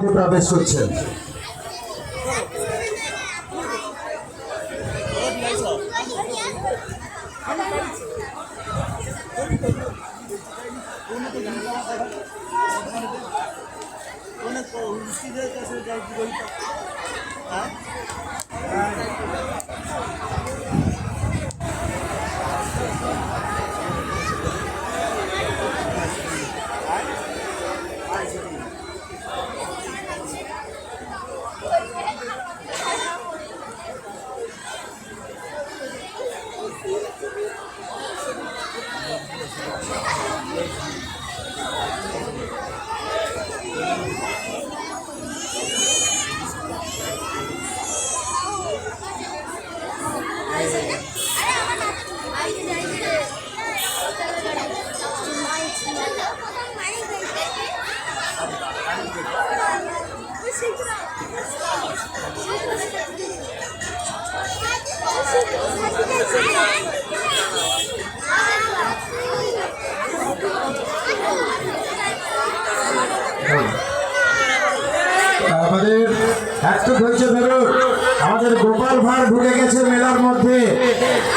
প্রবেশ করছেন। আমাদের একটু ধৈর্য ধরুন, আমাদের গোপাল ভাঁড় ঢুকে গেছে মেলার মধ্যে।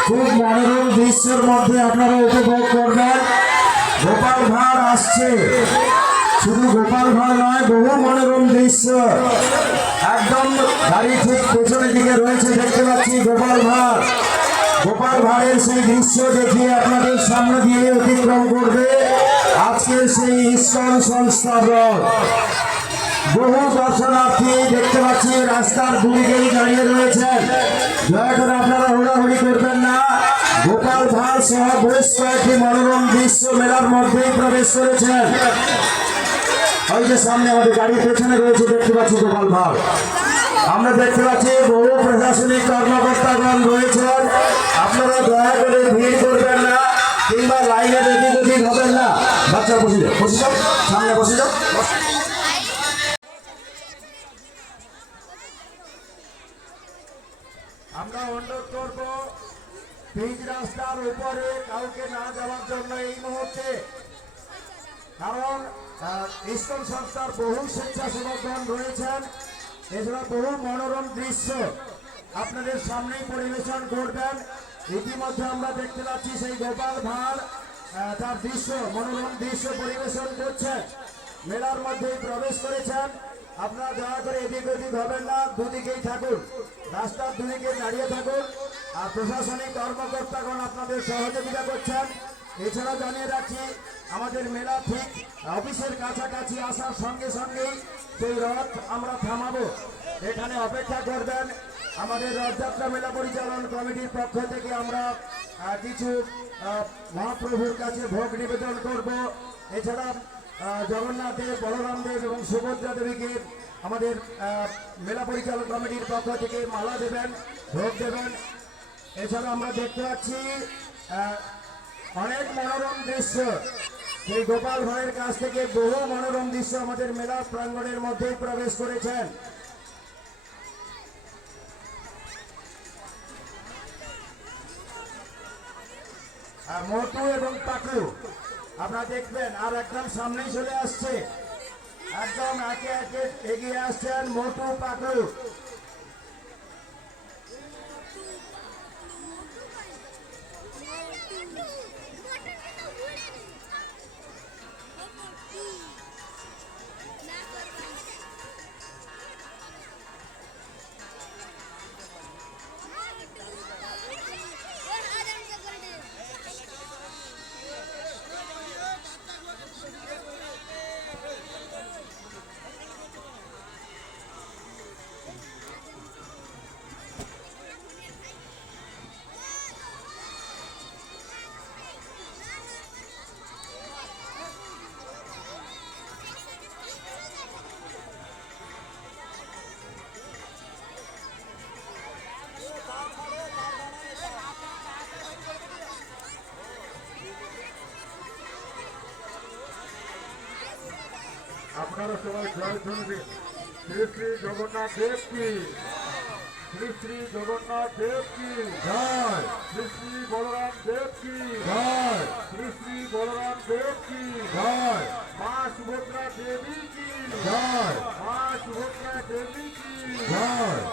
খুব মনোরম দৃশ্যের মধ্যে আপনারা উপভোগ করবেন। গোপাল ভাঁড় আসছে, শুধু গোপাল ভাঁড় নয়, বহু মনোরম দৃশ্য। একদম গাড়ি ঠিক পেছনের দিকে রয়েছে, দেখতে পাচ্ছি গোপাল ভাঁড়। গোপাল ভাঁড়ের সেই দৃশ্য দেখিয়ে আপনাদের সামনে দিয়ে অতিক্রম করবে আজকের সেই ইস্কন সংস্থার রথ। বহু দর্শনার্থী দেখতে পাচ্ছি রাস্তার দুদিকেই দাঁড়িয়ে রয়েছেন। দয়া করে আপনারা হুড়াহুড়ি করবেন না। গোপাল ভাঁড় সহ বেশ কয়েকটি মনোরম দৃশ্য মেলার মধ্যেই প্রবেশ করেছেন। ওই যে সামনে আমাদের গাড়ির পেছনে রয়েছে, দেখতে পাচ্ছি গোপাল ভাঁড়। আমরা দেখতে পাচ্ছি বহু প্রশাসনিক কর্মকর্তাগণ রয়েছেন। আপনারা দয়া করে ভিড় করবেন না কিংবা লাইনের এদিক ওদিক হবেন না। বাচ্চা বসে যাও, বসে যাও, সামনে বসে যাও। আমরা অনুরোধ করব পিচ রাস্তার উপরে কাউকে না যাওয়ার জন্য এই মুহূর্তে, কারণ ইস্কন সংস্থার বহু স্বেচ্ছাসেবকগণ রয়েছেন। এছাড়া বহু মনোরম দৃশ্য আপনাদের সামনেই পরিবেশন করবেন। ইতিমধ্যে আমরা দেখতে পাচ্ছি সেই গোপাল ভাঁড় তার দৃশ্য, মনোরম দৃশ্য পরিবেশন করছেন। মেলার মধ্যেই প্রবেশ করেছেন। আপনারা দয়া করে এদিক ওদিক হবেন না, দুদিকেই থাকুন, রাস্তার দুদিকে দাঁড়িয়ে থাকুন। আর প্রশাসনিক কর্মকর্তাগণ আপনাদের সহযোগিতা করছেন। এছাড়া জানিয়ে রাখছি, আমাদের মেলা ঠিক অফিসের কাছাকাছি আসার সঙ্গে সঙ্গেই সেই রথ আমরা থামাবো। এখানে অপেক্ষা করবেন। আমাদের রথযাত্রা মেলা পরিচালন কমিটির পক্ষ থেকে আমরা কিছু মহাপ্রভুর কাছে ভোগ নিবেদন করব। এছাড়া জগন্নাথ দেব, বলরাম দেব এবং সুভদ্রা দেবীকে আমাদের মেলা পরিচালন কমিটির পক্ষ থেকে মালা দেবেন, ভোগ দেবেন। এছাড়া আমরা দেখতে পাচ্ছি অনেক মনোরম দৃশ্য। সেই গোপাল ভাঁড়ের কাছ থেকে বহু মনোরম দৃশ্য আমাদের মেলা প্রাঙ্গণের মধ্যেই প্রবেশ করেছেন। মোটু এবং পাকলু আপনারা দেখবেন, আর একদম সামনেই চলে আসছে, একদম একে একে এগিয়ে আসছেন মোটু পাকলু। আপনারা সবাই জয় শুনবেন। শ্রী শ্রী জগন্নাথ দেব কি, শ্রী শ্রী জগন্নাথ দেব কি জয়, শ্রী শ্রী বলরাম দেব কি জয়, শ্রী শ্রী বলরাম দেব কি জয়, মা সুভদ্রা দেবী কি জয়, মা জয়।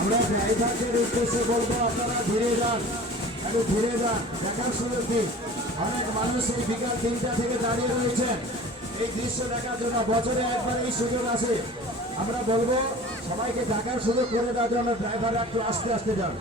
আমরা ড্রাইভারদের উদ্দেশ্যে বলবো আপনারা ধীরে যান, একটু ধীরে যান, দেখার সুযোগ দিন। অনেক মানুষ এই বিকাল 3টা থেকে দাঁড়িয়ে রয়েছেন এই দৃশ্য দেখার জন্য। বছরে একবার এই সুযোগ আছে। আমরা বলবো সবাইকে দেখার সুযোগ করে দেওয়ার জন্য ড্রাইভাররা একটু আস্তে আস্তে যান।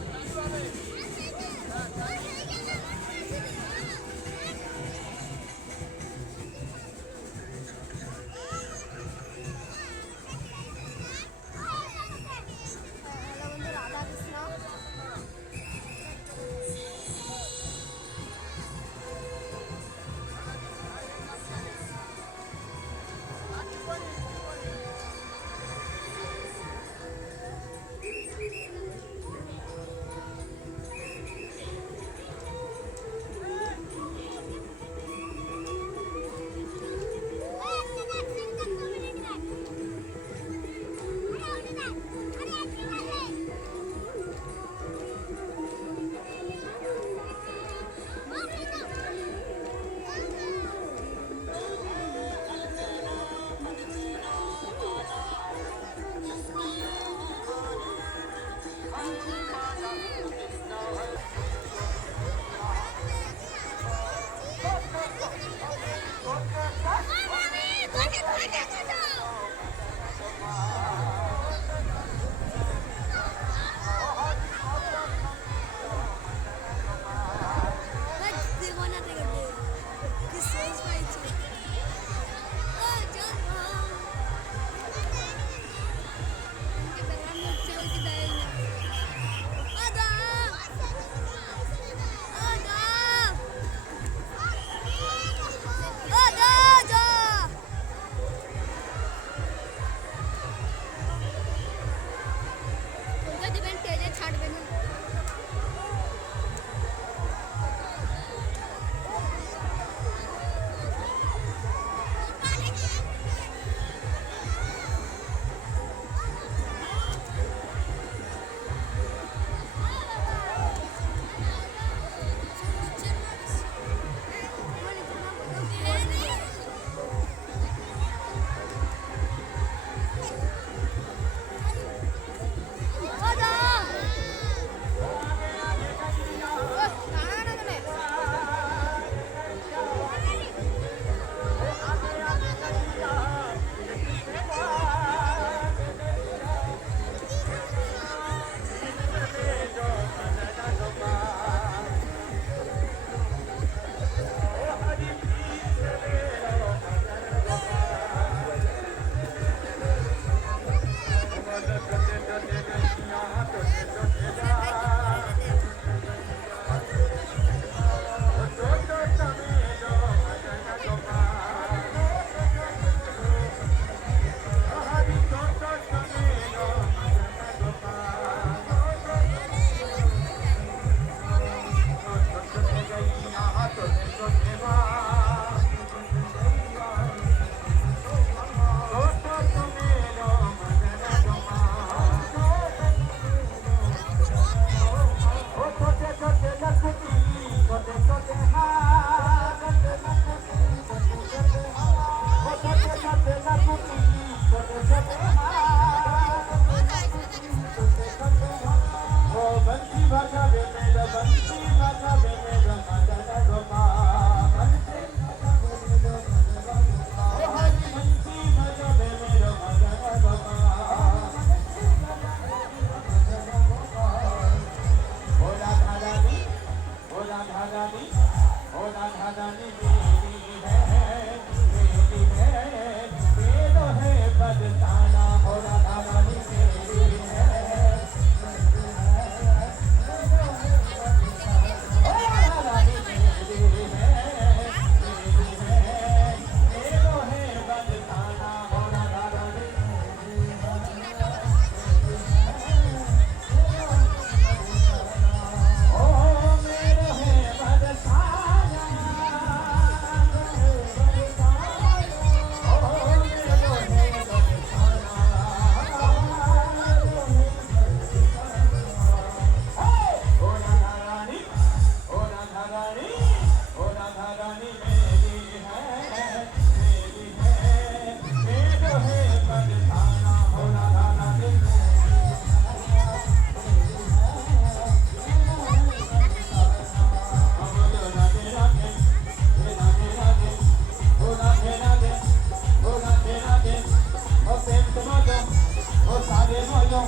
বলো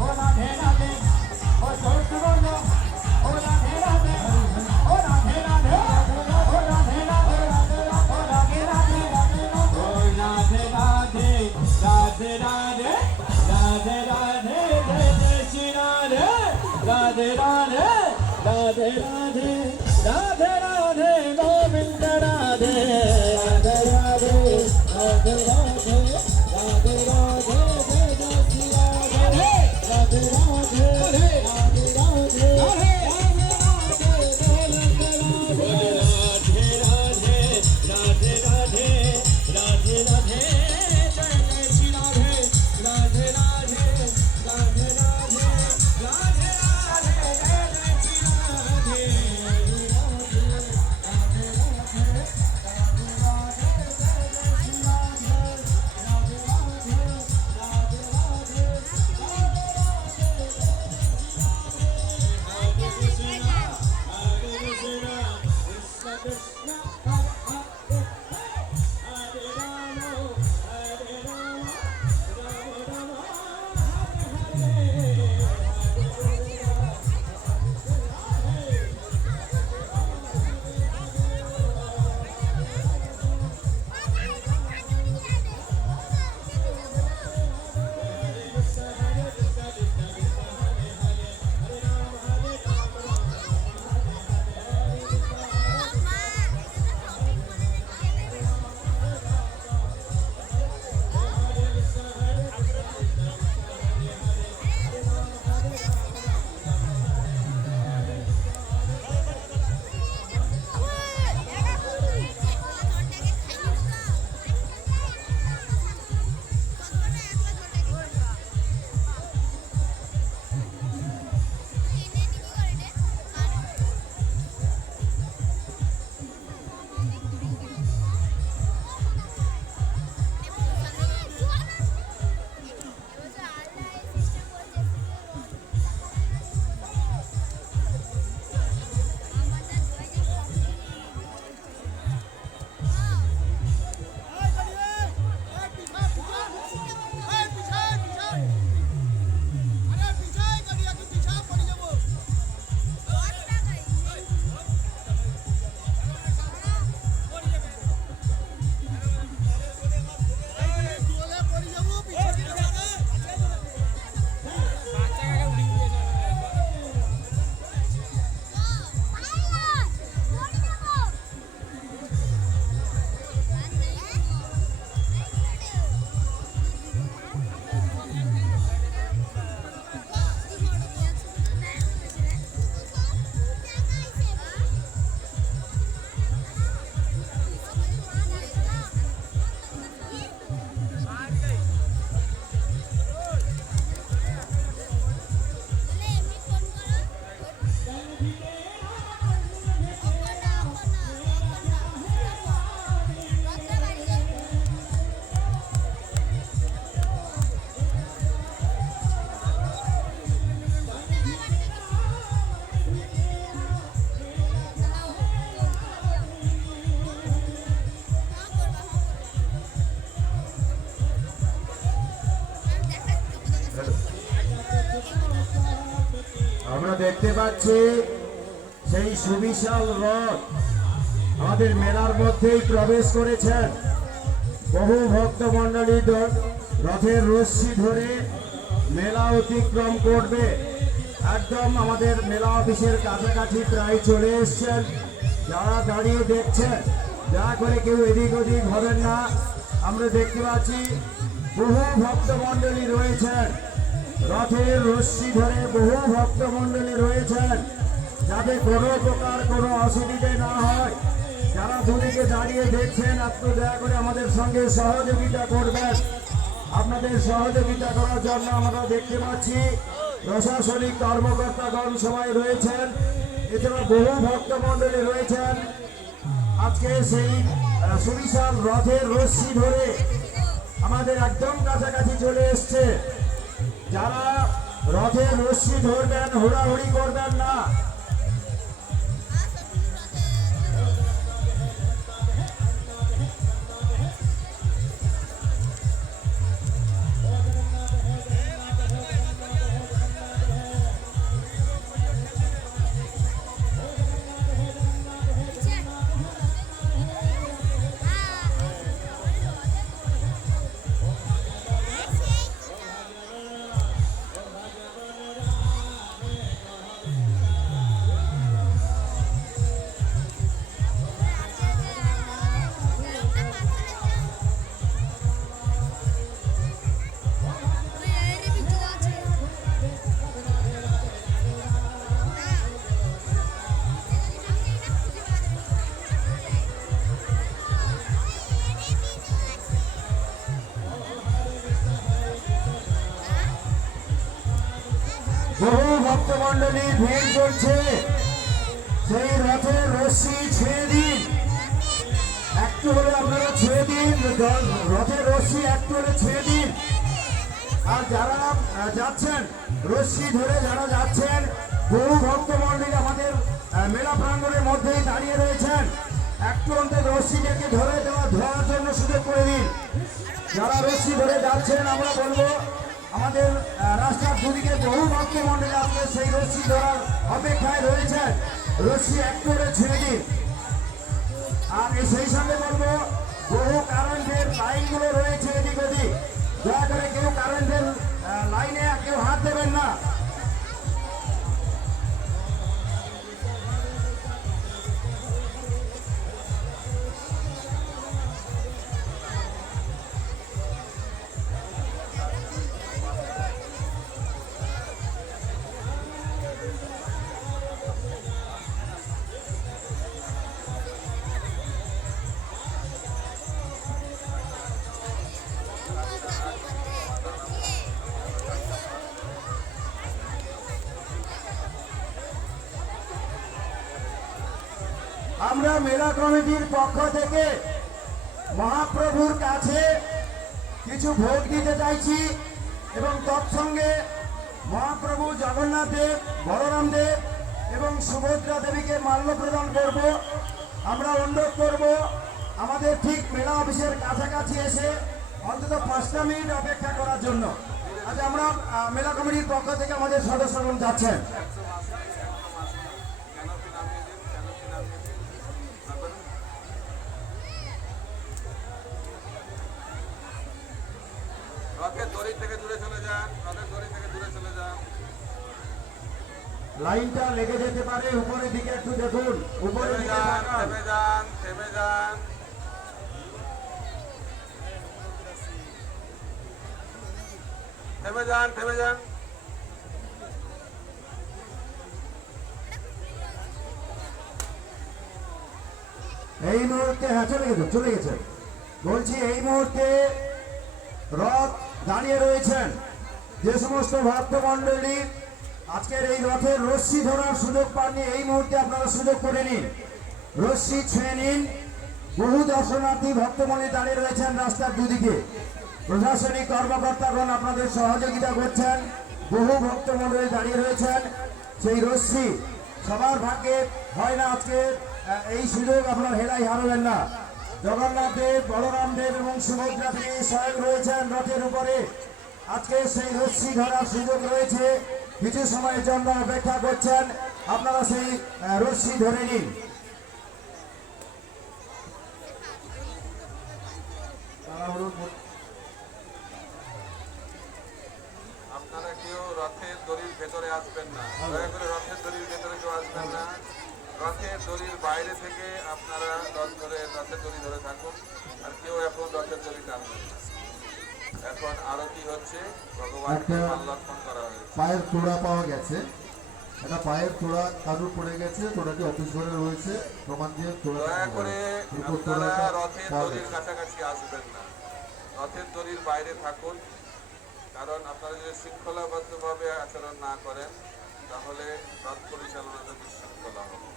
ও রাধে রাধে ও চোখ বলো ও রাধে রাধে ও রাধে রাধে ও রাধে রাধে ও রাধে রাধে ও রাধে রাধে রাধে রাধে রাধে রাধে জয় জয় শ্রী রাধে রাধে রাধে রাধে রাধে রাধে রাধে গোবিন্দ রাধে রাধে রাধে রাধে রাধে রাধে রাধে জয় জয় শ্রী রাধে রাধে রাধে রাধে রাধে আমরা দেখতে পাচ্ছি সেই সুবিশাল রথ আমাদের মেলার মধ্যেই প্রবেশ করেছেন। বহু ভক্তমণ্ডলী রথের রশ্মি ধরে মেলা অতিক্রম করবে। একদম আমাদের মেলা অফিসের কাছাকাছি প্রায় চলে এসছেন। যারা দাঁড়িয়ে দেখছেন দয়া করে কেউ এদিক ওদিক হবেন না। আমরা দেখতে পাচ্ছি বহু ভক্তমণ্ডলী রয়েছেন, রথের রশ্মি ধরে বহু ভক্তমণ্ডলী রয়েছেন, যাতে কোনো প্রকার কোনো অসুবিধে না হয়। যারা দুদিকে দাঁড়িয়ে দেখছেন আপনি দয়া করে আমাদের সঙ্গে সহযোগিতা করবেন। আপনাদের সহযোগিতা করার জন্য আমরা দেখতে পাচ্ছি প্রশাসনিক কর্মকর্তাগণ সবাই রয়েছেন, এছাড়া বহু ভক্তমণ্ডলী রয়েছেন। আজকে সেই সুবিশাল রথের রশ্মি ধরে আমাদের একদম কাছাকাছি চলে এসছে। যারা রথের রশ্মি ধরবেন হুড়াহুড়ি করবেন না। বহু ভক্তমণ্ডলী ভিড় করছে সেই রথের রশ্মি ছুঁয়ে দিন, একটু হলে আপনারা ছুঁয়ে দিন, রথের রশ্মি একটু হলে ছুঁয়ে দিন। আর যারা যাচ্ছেন রশ্মি ধরে যারা যাচ্ছেন, বহু ভক্তমণ্ডলী আমাদের মেলা প্রাঙ্গণের মধ্যেই দাঁড়িয়ে রয়েছেন, একটু অন্তত রশ্মিটাকে ধরার জন্য সুযোগ করে দিন। যারা রশ্মি ধরে যাচ্ছেন আমরা বলবো আমাদের রাস্তার দুদিকে বহু ভক্তমণ্ডলী আজকে সেই রশ্মি ধরার অপেক্ষায় রয়েছেন, রশ্মি একটু করে ছুঁয়ে দিন। আর সেই সঙ্গে বলবো বহু কারেন্টের লাইনগুলো রয়েছে এদিক ওদিক, দয়া করে কেউ কারেন্টের লাইনে কেউ হাত দেবেন না। আমরা মেলা কমিটির পক্ষ থেকে মহাপ্রভুর কাছে কিছু ভোট দিতে চাইছি এবং তৎসঙ্গে মহাপ্রভু জগন্নাথ দেব, বলরাম দেব এবং সুভদ্রা দেবীকে মাল্য প্রদান করব। আমরা অনুরোধ করব আমাদের ঠিক মেলা অফিসের কাছাকাছি এসে অন্তত 5টা মিনিট অপেক্ষা করার জন্য। আচ্ছা, আমরা মেলা কমিটির পক্ষ থেকে আমাদের সদস্যগণ যাচ্ছেন। রথের দড়ি থেকে দূরে চলে যান, রথের দড়ি থেকে দূরে চলে যান। লাইনটা লেগে যেতে পারে, উপরের দিকে একটু দেখুন, উপরের থেমে দিকে যান, তাকান। থেমে যান, থেমে যান। থেমে যান, থেমে যান। এই মুহূর্তে হ্যাঁ চলে গেছে বলছি, এই মুহূর্তে রথ দাঁড়িয়ে রয়েছেন যে সমস্ত ভক্তমণ্ডলী আজকের এই রথের রশ্মি ধরার সুযোগ পাননি, এই মুহূর্তে আপনারা সুযোগ করে নিন, রশ্মি ছুঁয়ে নিন। বহু দর্শনার্থী ভক্তমণ্ডলী দাঁড়িয়ে রয়েছেন রাস্তার দুদিকে, প্রশাসনিক কর্মকর্তাগণ আপনাদের সহযোগিতা করছেন, বহু ভক্তমণ্ডলী দাঁড়িয়ে রয়েছেন। সেই রশ্মি সবার ভাগ্যে হয় না, আজকে এই সুযোগ আপনারা হেলাই হারাবেন না। জগন্নাথ দেব, বলরাম দেব এবং সুভদ্রা দেবী স্বয়ং রয়েছেন রথের উপরে, আজকে সেই রশ্মি ধরার সুযোগ রয়েছে, কিছু সময়ের জন্য অপেক্ষা করছেন, আপনারা সেই রশ্মি ধরে নিন। আপনারা কেউ রথের দড়ির ভেতরে আসবেন না, দয়া করে রথের দড়ির ভেতরে কেউ আসবেন না। রথের দড়ির বাইরে থেকে আপনারা রথের দড়ি ধরে থাকুন, আর কেউ এখন রথের দড়ি টানবেন না। এখন আরতি হচ্ছে, ভগবানকে মাল্যার্পণ করা হয়েছে। পায়ের তোড়া পাওয়া গেছে, একটা পায়ের তোড়া কারুর পড়ে গেছে, তোড়াটি অফিস ঘরে রয়েছে, প্রমাণ দিয়ে তোড়া দয়া করে উপর আপনারা তোড়াটা রথের পাওয়া দড়ির গেছে। কাছাকাছি আসবেন না, রথের দড়ির বাইরে থাকুন। কারণ আপনারা যদি শৃঙ্খলাবদ্ধভাবে আচরণ না করেন তাহলে রথ পরিচালনাতে বিশৃঙ্খলা হবে।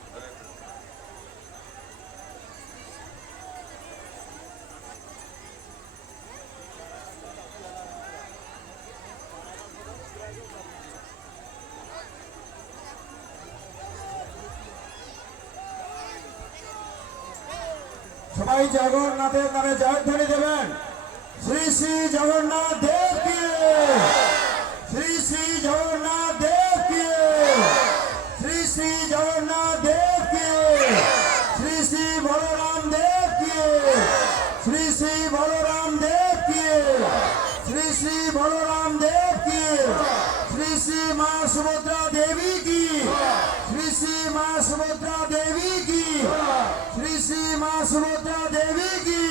সবাই জগন্নাথের নামে জয়ধ্বনি দেবেন। শ্রী শ্রী জগন্নাথ দেব কি, শ্রী শ্রী জগন্নাথ দেব কি, শ্রী শ্রী জগন্নাথ দেব কি, শ্রী শ্রী বলরাম দেব কি, শ্রী শ্রী বলরাম দেব কি, শ্রী শ্রী বলরাম দেব কি, শ্রী শ্রী মা সুভদ্রা দেবী কি, শ্রী শ্রী মা সুভদ্রা দেবী কি, শ্রী শ্রী মা সুভদ্রা দেবী কি।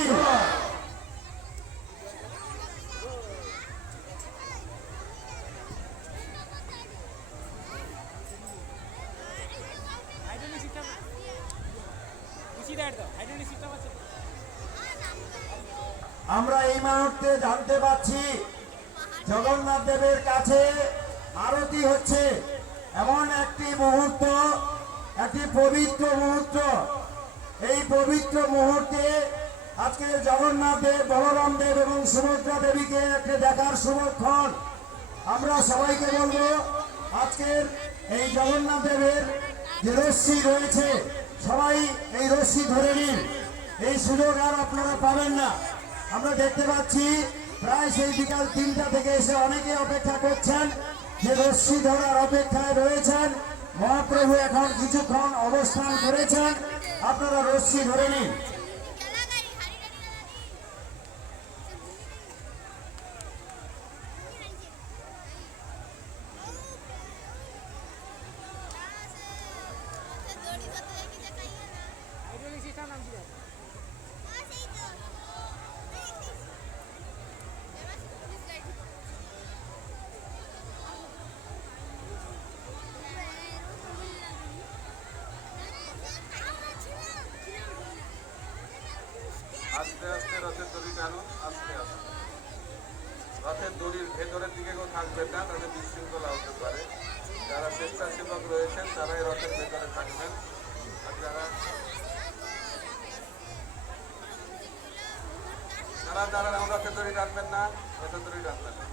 আমরা এই মুহূর্তে জানতে পাচ্ছি জগন্নাথ দেবের কাছে আরতি হচ্ছে, এমন একটি মুহূর্ত, একটি পবিত্র মুহূর্ত। এই পবিত্র মুহূর্তে আজকে জগন্নাথ দেব, বলরাম দেব এবং সুভদ্রা দেবীকে একটি দেখার শুভক্ষণ। আমরা সবাইকে বলবো আজকের এই জগন্নাথ দেবের যে রশ্মি রয়েছে, সবাই এই রশ্মি ধরে নিন। এই সুযোগ আর আপনারা পাবেন না। আমরা দেখতে পাচ্ছি প্রায় সেই বিকাল 3টা থেকে এসে অনেকে অপেক্ষা করছেন, যে রশ্মি ধরার অপেক্ষায় রয়েছেন। মহাপ্রভু এখন কিছুক্ষণ অবস্থান করেছেন, আপনারা রশ্মি ধরে নিন। আস্তে আস্তে রথের দড়ি টানুন, আস্তে আস্তে। রথের দড়ির ভেতরের দিকে কেউ থাকবেন না, তাদের বিশৃঙ্খলা হতে পারে। যারা স্বেচ্ছাসেবক রয়েছেন তারাই রথের ভেতরে থাকবেন। আর যারা রথের দড়ি টানবেন না, রথের দড়ি টানবেন না।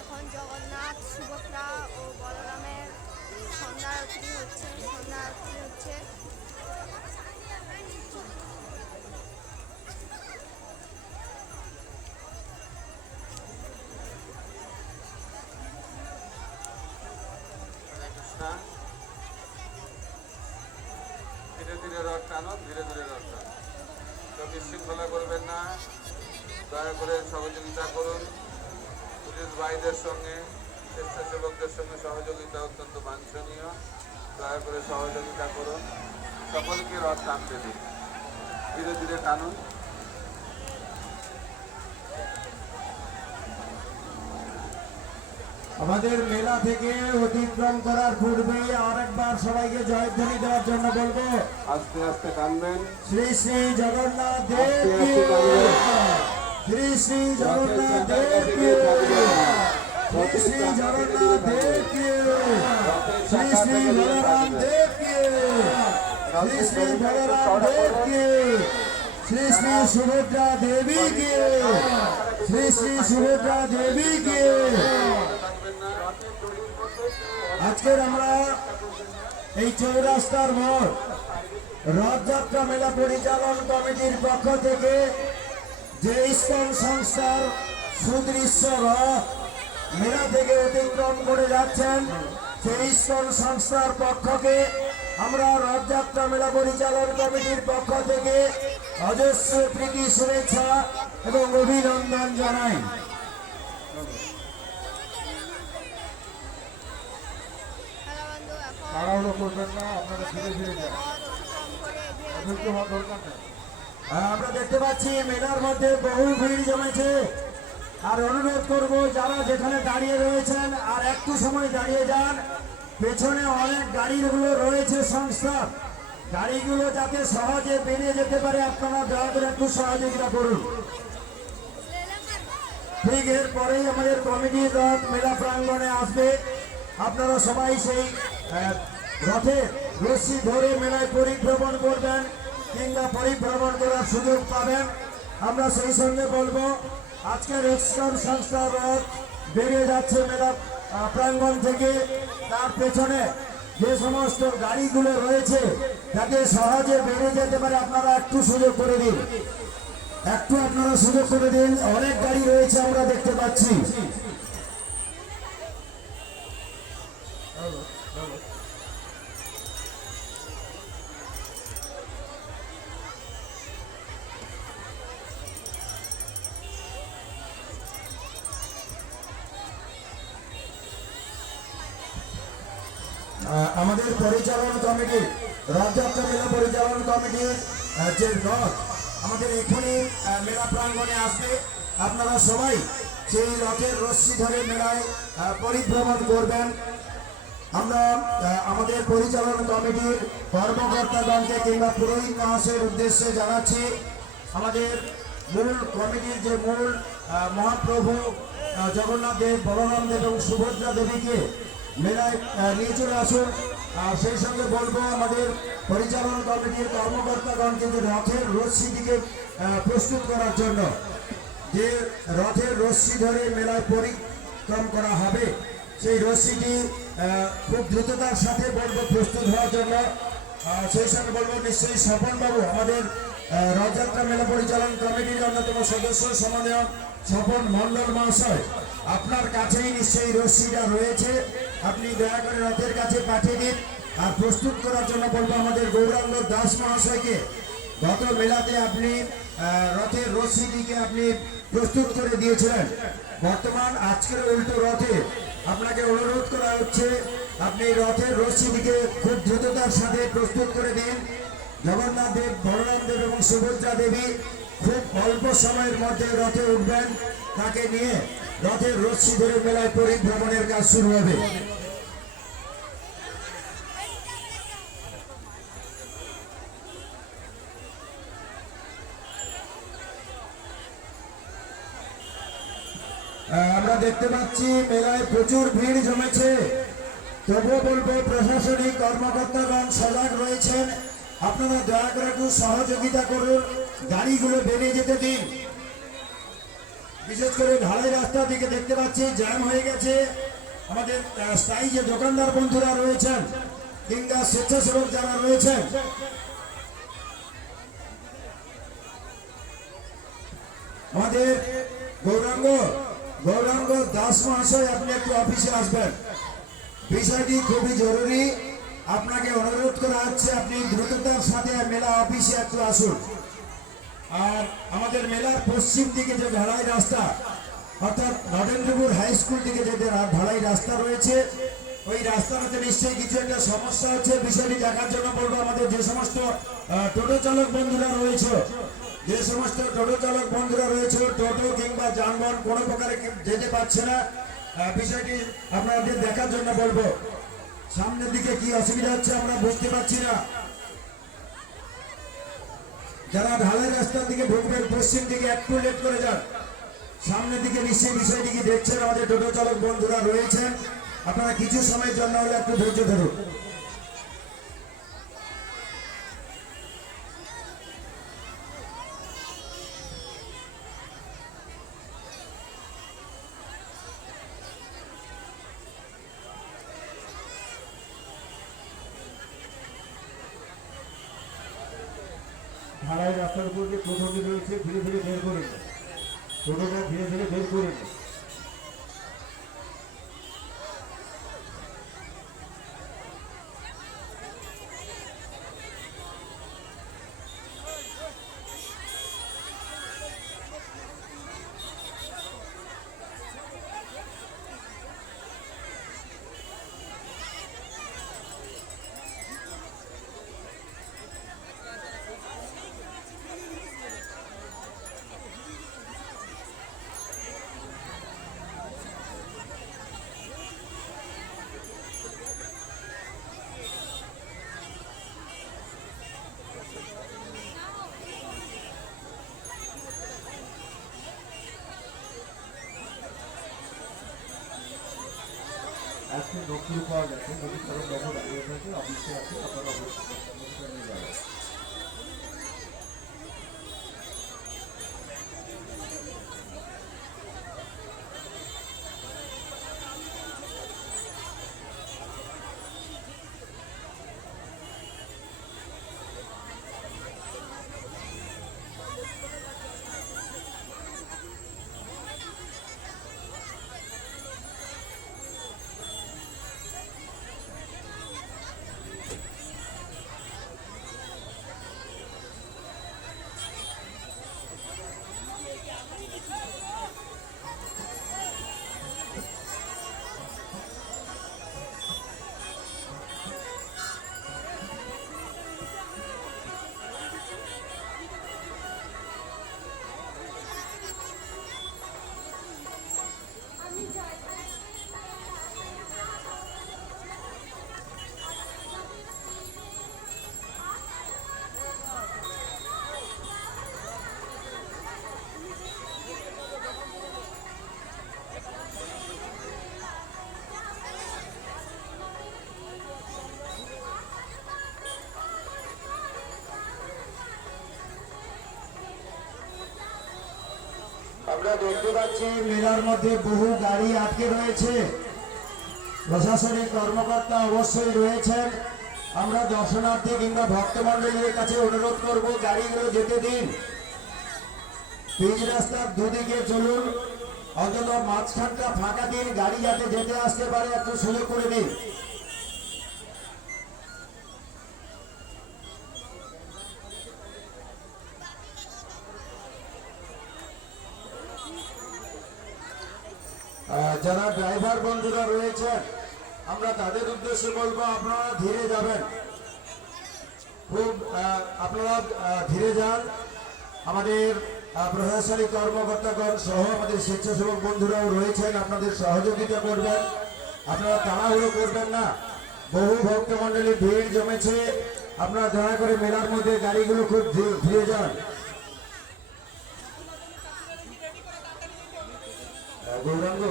এখন জগন্নাথ, সুভদ্রা ও বলরামের সন্ধ্যা আরতি হচ্ছে। না, ধীরে ধীরে রথ টানো, ধীরে ধীরে রথ টানো। কেউ বিশৃঙ্খলা করবেন না, দয়া করে সহযোগিতা করুন। পুলিশ ভাইদের সঙ্গে, স্বেচ্ছাসেবকদের সঙ্গে সহযোগিতা অত্যন্ত বাঞ্ছনীয়। দয়া করে সহযোগিতা করুন, সকলকে রথ টানতে দিন। ধীরে ধীরে টানুন। আমাদের মেলা থেকে অতিক্রম করার পূর্বে আরেকবার সবাইকে জয়ধ্বনি দেওয়ার জন্য বলবো, আস্তে আস্তে টানবেন। শ্রী শ্রী জগন্নাথ দেব আস্তে কি, আস্তে টানবেন। শ্রী শ্রী জগন্নাথ দেব কি, শ্রী শ্রী জগন্নাথ দেব কি, শ্রী শ্রী বলরাম দেব কি, শ্রী শ্রী বলরাম দেব কি, শ্রী শ্রী সুভদ্রা দেবী কি, শ্রী শ্রী সুভদ্রা দেবী কি। আজকের আমরা এই চৌরাস্তার মোড় রথযাত্রা মেলা পরিচালন কমিটির পক্ষ থেকে যে ইস্কন সংস্থার সুদৃশ্য রথ মেলা থেকে অতিক্রম করে যাচ্ছেন, সেই ইস্কন সংস্থার পক্ষকে আমরা রথযাত্রা মেলা পরিচালন কমিটির পক্ষ থেকে অজস্র প্রীতি, শুভেচ্ছা এবং অভিনন্দন জানাই। তাড়াহুড়ো করবেন না, আপনারা ধীরে ধীরে যান, অধৈর্য হওয়ার দরকার নেই। আমরা দেখতে পাচ্ছি মেলার মধ্যে বহু ভিড় জমেছে। আর অনুরোধ করব, যারা যেখানে দাঁড়িয়ে রয়েছেন আর একটু সময় দাঁড়িয়ে যান। পেছনে অনেক গাড়িগুলো রয়েছে সংস্থা, গাড়িগুলো যাতে সহজে বেরিয়ে যেতে পারে, আপনারা দয়া করে একটু সহযোগিতা করুন। ঠিক এরপরেই আমাদের কমিটির রথ মেলা প্রাঙ্গণে আসবে। আপনারা সবাই সেই রথে রশ্মি ধরে মেলায় পরিভ্রমণ করবেন কিংবা পরিভ্রমণ করার সুযোগ পাবেন। আমরা সেই সঙ্গে বলবো, আজকের ইস্কন সংস্থার রথ বেরিয়ে যাচ্ছে মেলা প্রাঙ্গণ থেকে। তার পেছনে যে সমস্ত গাড়িগুলো রয়েছে যাতে সহজে বেরিয়ে যেতে পারে, আপনারা একটু সুযোগ করে দিন, একটু আপনারা সুযোগ করে দিন। অনেক গাড়ি রয়েছে আমরা দেখতে পাচ্ছি। আমাদের পরিচালন কমিটি রথযাত্রা মেলা পরিচালন কমিটির যে রথ আমাদের এখনই মেলা প্রাঙ্গণে আসবে। আপনারা সবাই সেই রথের রশ্মি ধরে মেলায় পরিভ্রমণ করবেন। আমরা আমাদের পরিচালন কমিটির কর্মকর্তাগণকে কিংবা পুরোহিত মহাশয়ের উদ্দেশ্যে জানাচ্ছি, আমাদের মূল কমিটির যে মূল মহাপ্রভু জগন্নাথ দেব, বলরাম দেব এবং সুভদ্রা দেবীকে মেলায় নিয়ে চলে আসুন। সেই সঙ্গে বলবো আমাদের পরিচালন কমিটির কর্মকর্তাগণকে যে রথের রশ্মিটিকে প্রস্তুত করার জন্য, যে রথের রশ্মি ধরে মেলায় পরিক্রম করা হবে, সেই রশ্মিটি খুব দ্রুততার সাথে বলবো প্রস্তুত হওয়ার জন্য। সেই সঙ্গে বলবো নিশ্চয়ই স্বপনবাবু, আমাদের রথযাত্রা মেলা পরিচালন কমিটির অন্যতম সদস্য সম্মানীয় স্বপন মণ্ডল মহাশয়, আপনার কাছেই নিশ্চয়ই রশ্মিটা রয়েছে, আপনি দয়া করে রথের কাছে পাঠিয়ে দিন। আর প্রস্তুত করার জন্য বলবো আমাদের গৌরাঙ্গ দাস মহাশয়কে, গত মেলাতে আপনি রথের রশ্মিটিকে আপনি প্রস্তুত করে দিয়েছিলেন, বর্তমান আজকের উল্টো রথে আপনাকে অনুরোধ করা হচ্ছে আপনি রথের রশ্মিটিকে খুব দ্রুততার সাথে প্রস্তুত করে দিন। জগন্নাথ দেব, বলরাম দেব এবং সুভদ্রা দেবী খুব অল্প সময়ের মধ্যে রথে উঠবেন, তাকে নিয়ে রথের রশ্মি ধরে মেলায় পরিভ্রমণের কাজ শুরু হবে। আমরা দেখতে পাচ্ছি মেলায় প্রচুর ভিড় জমেছে, তবুও বলবো প্রশাসনিক কর্মকর্তাগণ সজাগ রয়েছেন, আপনারা দয়া করে একটু সহযোগিতা করুন, গাড়িগুলো বেরিয়ে যেতে দিন। বিশেষ করে ঢালাই রাস্তা দিকে দেখতে পাচ্ছি জ্যাম হয়ে গেছে। আমাদের স্থায়ী যে দোকানদার বন্ধুরা রয়েছেন কিংবা স্বেচ্ছাসেবক যারা রয়েছেন, আমাদের গৌরাঙ্গ দাস মহাশয়, আপনি একটু অফিসে আসবেন, বিষয়টি খুবই জরুরি। আপনাকে অনুরোধ করা হচ্ছে আপনি দ্রুততার সাথে মেলা অফিসে একটু আসুন। আর আমাদের মেলার পশ্চিম দিকে যে ঢালাই রাস্তা, অর্থাৎ নরেন্দ্রপুর হাই স্কুল দিকে যে ঢালাই রাস্তা রয়েছে, ওই রাস্তাটাতে নিশ্চয়ই কিছু একটা সমস্যা হচ্ছে। বিষয়টি দেখার জন্য বলবো আমাদের যে সমস্ত টোটো চালক বন্ধুরা রয়েছে, টোটো কিংবা যানবাহন কোনো প্রকারে যেতে পারছে না, বিষয়টি আপনাদের দেখার জন্য বলবো। সামনের দিকে কি অসুবিধা হচ্ছে আমরা বুঝতে পারছি না। যারা ঢালাই রাস্তার দিকে ঢুকবেন পশ্চিম দিকে একটু লেট করে যান। সামনের দিকে নিশ্চয়ই বিষয়টি কি দেখছেন, আমাদের টোটো চালক বন্ধুরা রয়েছেন, আপনারা কিছু সময়ের জন্য হলে একটু ধৈর্য ধরুন। ঢালাই রাস্তার উপর যে টোটোটি রয়েছে ধীরে ধীরে বের করে নিন, টোটোটা ধীরে ধীরে বের করে নিন। আজকে নথি পাওয়া গেছে, নথি কারণ বাবু দাঁড়িয়ে থাকে অফিসে আছে, আপনারা অবশ্যই নিয়ে যাবেন। আমরা দেখতে পাচ্ছি মেলার মধ্যে বহু গাড়ি আটকে রয়েছে। প্রশাসনিক কর্মকর্তা অবশ্যই রয়েছেন। আমরা দর্শনার্থী কিংবা ভক্তমণ্ডলীর কাছে অনুরোধ করব গাড়িগুলো যেতে দিন। পিচ রাস্তার দুদিকে চলুন, অন্তত মাঝখানটা ফাঁকা দিন, গাড়ি যাতে যেতে আসতে পারে একটু সুযোগ করে দিন। যারা ড্রাইভার বন্ধুরা রয়েছেন আমরা তাদের উদ্দেশ্যে বলবো আপনারা ধীরে যাবেন, খুব আপনারা ধীরে যান। আমাদের প্রশাসনিক কর্মকর্তাগণ সহ আমাদের স্বেচ্ছাসেবক বন্ধুরাও রয়েছেন, আপনাদের সহযোগিতা করবেন। আপনারা তাড়াহুড়ো করবেন না, বহু ভক্তমণ্ডলী ভিড় জমেছে। আপনারা দয়া করে মেলার মধ্যে গাড়িগুলো খুব ধীরে যান। গৌরাঙ্গ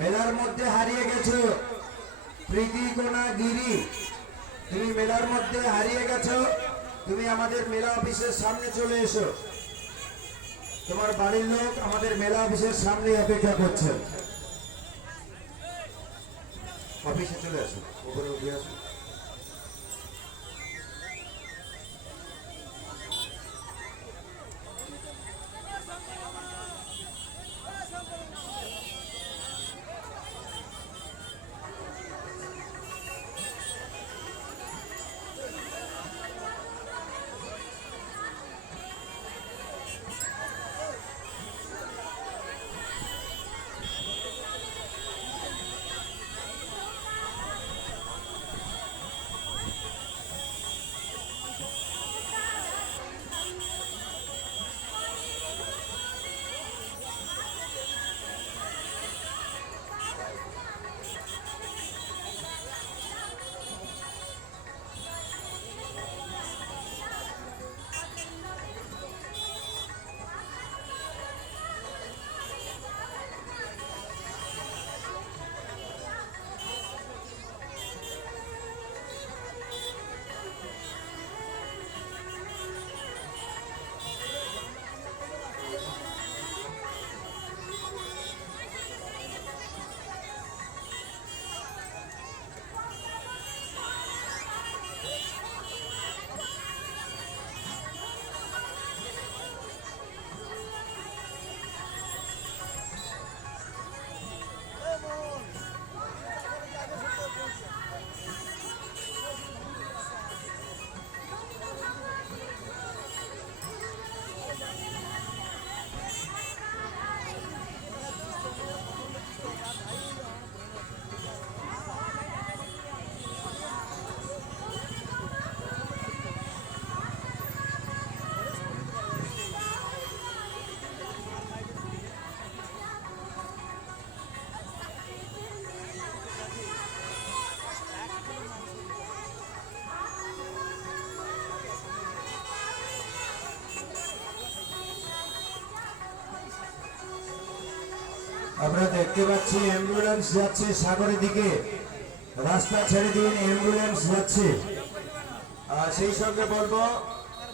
মেলার মধ্যে হারিয়ে গেছো প্রীতিকোনা গিরি, তুমি মেলার মধ্যে হারিয়ে গেছো। তুমি আমাদের মেলা অফিসের সামনে চলে এসো। তোমার বাড়ির লোক আমাদের মেলা অফিসের সামনে অপেক্ষা করছেন। অফিসে চলে আসো, উপরে উঠে আসো। আমরা দেখতে পাচ্ছি অ্যাম্বুলেন্স যাচ্ছে সাগরের দিকে, রাস্তা ছেড়ে দিন, অ্যাম্বুলেন্স যাচ্ছে। সেই সঙ্গে বলবো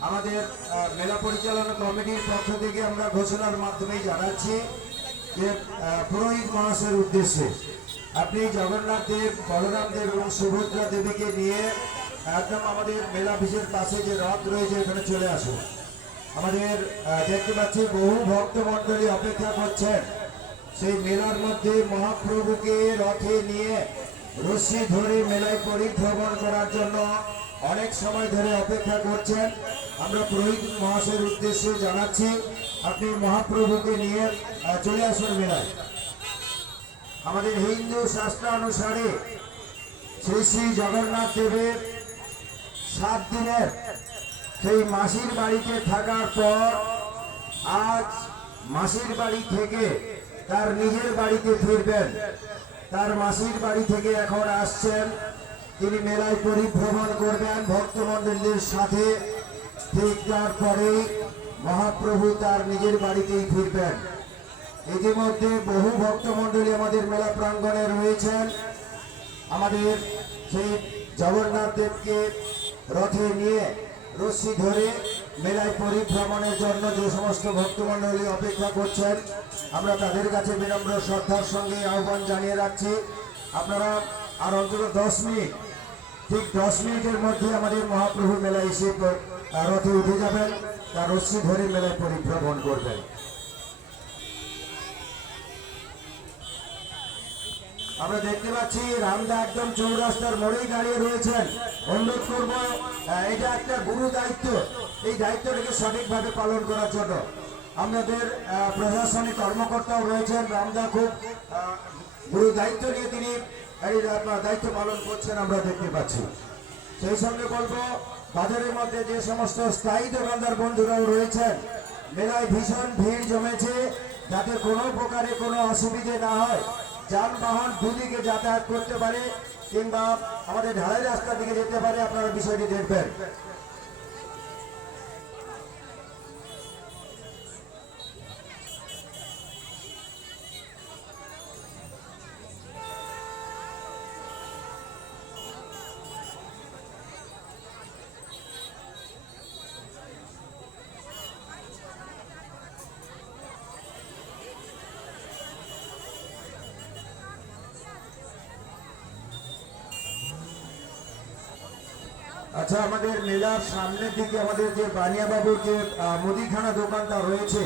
আমাদের মেলা পরিচালনা কমিটির পক্ষ থেকে আমরা ঘোষণার মাধ্যমে জানাচ্ছি যে পুরোহিত মহাশয়ের উদ্দেশ্যে আপনি জগন্নাথ দেব, বলরাম দেব এবং সুভদ্রা দেবীকে নিয়ে একদম আমাদের মেলা অফিসের পাশে যে রথ রয়েছে এখানে চলে আসুন। আমাদের দেখতে পাচ্ছি বহু ভক্তমণ্ডলী অপেক্ষা করছেন সেই মেলার মধ্যে মহাপ্রভুকে রথে নিয়ে রশ্মি ধরে মেলায় পরিভ্রমণ করার জন্য অনেক সময় ধরে অপেক্ষা করছেন। আমরা পুরোহিত মহাশয়ের উদ্দেশ্যে জানাচ্ছি আপনি মহাপ্রভুকে নিয়ে চলে আসুন মেলায়। আমাদের হিন্দু শাস্ত্রানুসারে শ্রী শ্রী জগন্নাথ দেবের 7 দিনের সেই মাসির বাড়িতে থাকার পর আজ মাসির বাড়ি থেকে তার নিজের বাড়িতে ফিরবেন। তার মাসির বাড়ি থেকে এখন আসছেন, তিনি মেলায় পরিভ্রমণ করবেন ভক্তমণ্ডলীদের সাথে। ঠিক তারপরেই মহাপ্রভু তার নিজের বাড়িতেই ফিরবেন। ইতিমধ্যে বহু ভক্তমণ্ডলী আমাদের মেলা প্রাঙ্গণে রয়েছেন। আমাদের সেই জগন্নাথ দেবকে রথে নিয়ে রশ্মি ধরে মেলায় পরিভ্রমণের জন্য যে সমস্ত ভক্তমণ্ডলী অপেক্ষা করছেন, আমরা তাদের কাছে বিনম্র শ্রদ্ধার সঙ্গে আহ্বান জানিয়ে রাখছি, আপনারা আর অন্তত 10 মিনিট, ঠিক 10 মিনিটের মধ্যে আমাদের মহাপ্রভু মেলায় এসে রথে উঠে যাবেন, তার রশ্মি ধরে মেলায় পরিভ্রমণ করবেন। আমরা দেখতে পাচ্ছি রামদা একদম চৌরাস্তার মোড়েই দাঁড়িয়ে রয়েছেন। অনুরোধ করবো, এটা একটা গুরু দায়িত্ব, এই দায়িত্বটাকে সঠিকভাবে পালন করার জন্য আমাদের প্রশাসনিক কর্মকর্তাও রয়েছেন। রামদা খুব গুরু দায়িত্ব নিয়ে তিনি এই দায়িত্ব পালন করছেন, আমরা দেখতে পাচ্ছি। সেই সঙ্গে বলবো, বাজারের মধ্যে যে সমস্ত স্থায়ী দোকানদার বন্ধুরাও রয়েছেন, মেলায় ভীষণ ভিড় জমেছে, যাতে কোনো প্রকারে কোনো অসুবিধে না হয়, যানবাহন দুদিকে যাতায়াত করতে পারে কিংবা আমাদের ঢালাই রাস্তার দিকে যেতে পারে, আপনারা বিষয়টি দেখবেন। আচ্ছা, আমাদের মেলার সামনের দিকে আমাদের যে বানিয়াবাবুর যে মুদিখানা দোকানটা রয়েছে,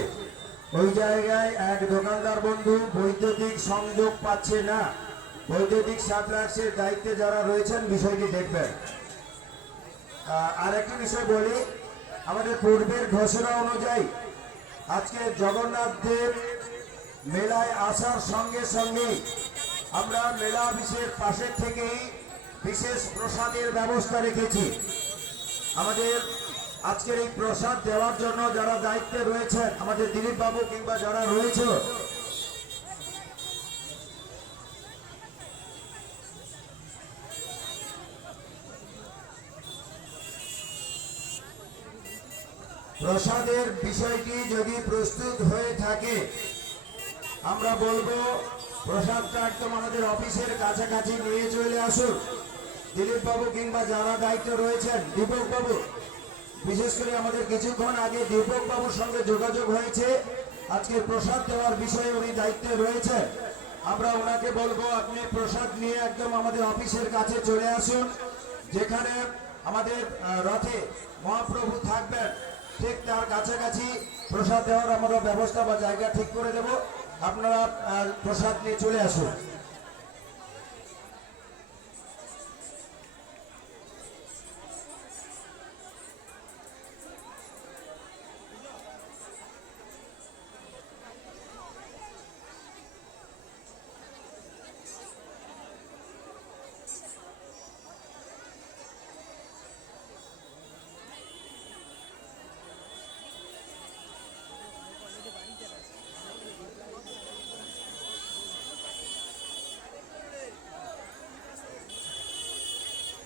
ওই জায়গায় এক দোকানদার বন্ধু বৈদ্যুতিক সংযোগ পাচ্ছে না। বৈদ্যুতিক সাপ্লায়ার্সের দায়িত্বে যারা রয়েছেন বিষয়টি দেখবেন। আর একটি বিষয় বলি, আমাদের পূর্বের ঘোষণা অনুযায়ী আজকে জগন্নাথ দেব মেলায় আসার সঙ্গে সঙ্গে আমরা মেলা অফিসের পাশের থেকেই বিশেষ প্রসাদের ব্যবস্থা রেখেছি। আমাদের আজকের এই প্রসাদ দেওয়ার জন্য যারা দায়িত্বে রয়েছেন, আমাদের দিলীপ বাবু কিংবা যারা রয়েছে, প্রসাদের বিষয়টি যদি প্রস্তুত হয়ে থাকে, আমরা বলবো প্রসাদটা একদম আমাদের অফিসের কাছাকাছি নিয়ে চলে আসুন। দিলীপ বাবু কিংবা যারা দায়িত্ব রয়েছেন, দীপক বাবু, বিশেষ করে আমাদের কিছুক্ষণ আগে দীপক বাবুর সঙ্গে যোগাযোগ হয়েছে, আজকে প্রসাদ দেওয়ার বিষয়ে উনি দায়িত্বে রয়েছেন। আমরা ওনাকে বলবো, আপনি প্রসাদ নিয়ে একদম আমাদের অফিসের কাছে চলে আসুন, যেখানে আমাদের রথে মহাপ্রভু থাকবেন, ঠিক তার কাছাকাছি প্রসাদ দেওয়ার আমরা ব্যবস্থা বা জায়গা ঠিক করে দেব। আপনারা প্রসাদ নিয়ে চলে আসুন।